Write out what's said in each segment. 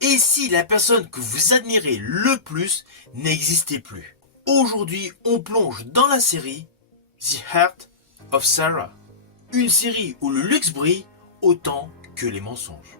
Et si la personne que vous admirez le plus n'existait plus? Aujourd'hui, on plonge dans la série The Heart of Sarah, une série où le luxe brille autant que les mensonges.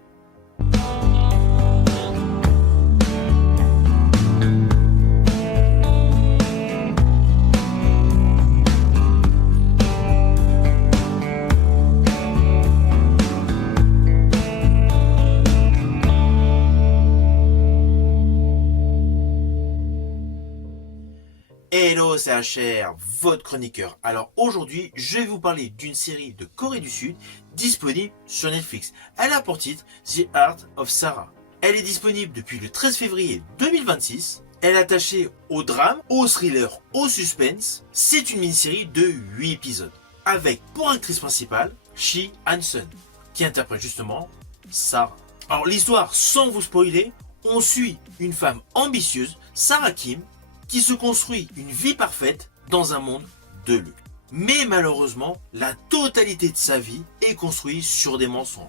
Hello, c'est HR, votre chroniqueur. Alors aujourd'hui, je vais vous parler d'une série de Corée du Sud disponible sur Netflix. Elle a pour titre The Heart of Sarah. Elle est disponible depuis le 13 février 2026. Elle est attachée au drame, au thriller, au suspense. C'est une mini-série de 8 épisodes. Avec pour actrice principale, Shi Han-sun, qui interprète justement Sarah. Alors l'histoire, sans vous spoiler, on suit une femme ambitieuse, Sarah Kim, qui se construit une vie parfaite dans un monde de luxe. Mais malheureusement, la totalité de sa vie est construite sur des mensonges.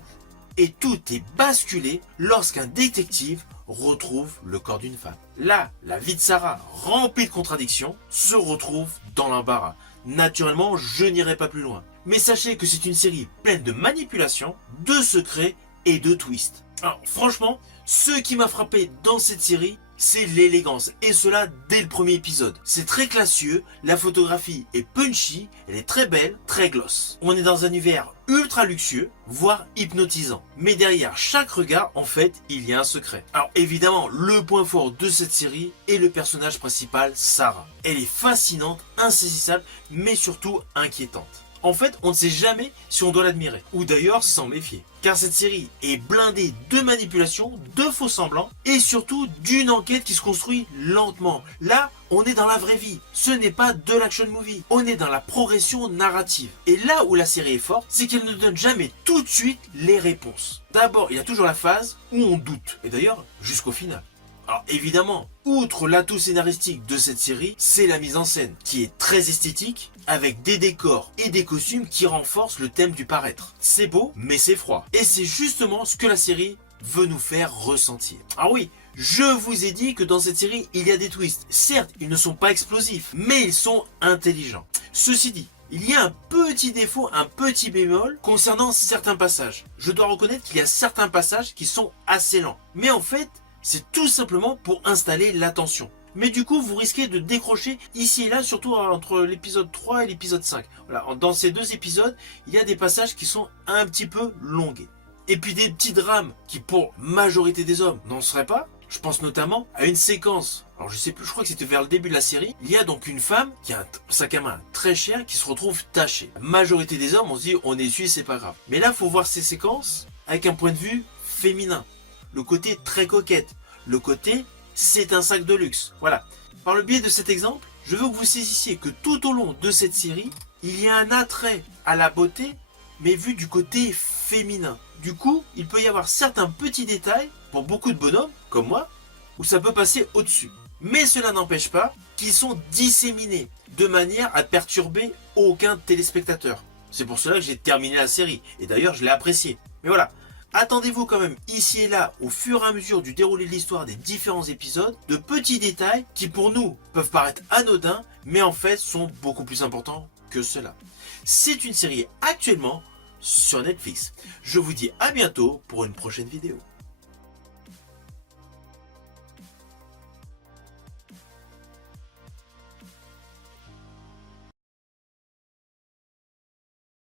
Et tout est basculé lorsqu'un détective retrouve le corps d'une femme. Là, la vie de Sarah, remplie de contradictions, se retrouve dans l'embarras. Naturellement, je n'irai pas plus loin. Mais sachez que c'est une série pleine de manipulations, de secrets et de twists. Alors franchement, ce qui m'a frappé dans cette série, c'est l'élégance, et cela dès le premier épisode. C'est très classieux, la photographie est punchy, elle est très belle, très gloss. On est dans un univers ultra luxueux, voire hypnotisant. Mais derrière chaque regard, en fait, il y a un secret. Alors évidemment, le point fort de cette série est le personnage principal, Sarah. Elle est fascinante, insaisissable, mais surtout inquiétante. En fait, on ne sait jamais si on doit l'admirer, ou d'ailleurs s'en méfier. Car cette série est blindée de manipulations, de faux semblants, et surtout d'une enquête qui se construit lentement. Là, on est dans la vraie vie, ce n'est pas de l'action movie, on est dans la progression narrative. Et là où la série est forte, c'est qu'elle ne donne jamais tout de suite les réponses. D'abord, il y a toujours la phase où on doute, et d'ailleurs jusqu'au final. Alors évidemment, outre l'atout scénaristique de cette série, c'est la mise en scène, qui est très esthétique, avec des décors et des costumes qui renforcent le thème du paraître. C'est beau, mais c'est froid. Et c'est justement ce que la série veut nous faire ressentir. Ah oui, je vous ai dit que dans cette série, il y a des twists. Certes, ils ne sont pas explosifs, mais ils sont intelligents. Ceci dit, il y a un petit défaut, un petit bémol concernant certains passages. Je dois reconnaître qu'il y a certains passages qui sont assez lents. Mais en fait, c'est tout simplement pour installer l'attention. Mais du coup, vous risquez de décrocher ici et là, surtout entre l'épisode 3 et l'épisode 5. Voilà, dans ces deux épisodes, il y a des passages qui sont un petit peu longués. Et puis des petits drames qui, pour majorité des hommes, n'en seraient pas. Je pense notamment à une séquence, alors je sais plus, je crois que c'était vers le début de la série. Il y a donc une femme qui a un sac à main très cher qui se retrouve taché. La majorité des hommes, on se dit, on essuie, c'est pas grave. Mais là, il faut voir ces séquences avec un point de vue féminin. Le côté très coquette, le côté c'est un sac de luxe. Voilà. Par le biais de cet exemple, je veux que vous saisissiez que tout au long de cette série, il y a un attrait à la beauté, mais vu du côté féminin. Du coup, il peut y avoir certains petits détails, pour beaucoup de bonhommes, comme moi, où ça peut passer au-dessus. Mais cela n'empêche pas qu'ils sont disséminés, de manière à perturber aucun téléspectateur. C'est pour cela que j'ai terminé la série, et d'ailleurs je l'ai appréciée. Mais voilà. Attendez-vous quand même ici et là, au fur et à mesure du déroulé de l'histoire des différents épisodes, de petits détails qui pour nous peuvent paraître anodins, mais en fait sont beaucoup plus importants que cela. C'est une série actuellement sur Netflix. Je vous dis à bientôt pour une prochaine vidéo.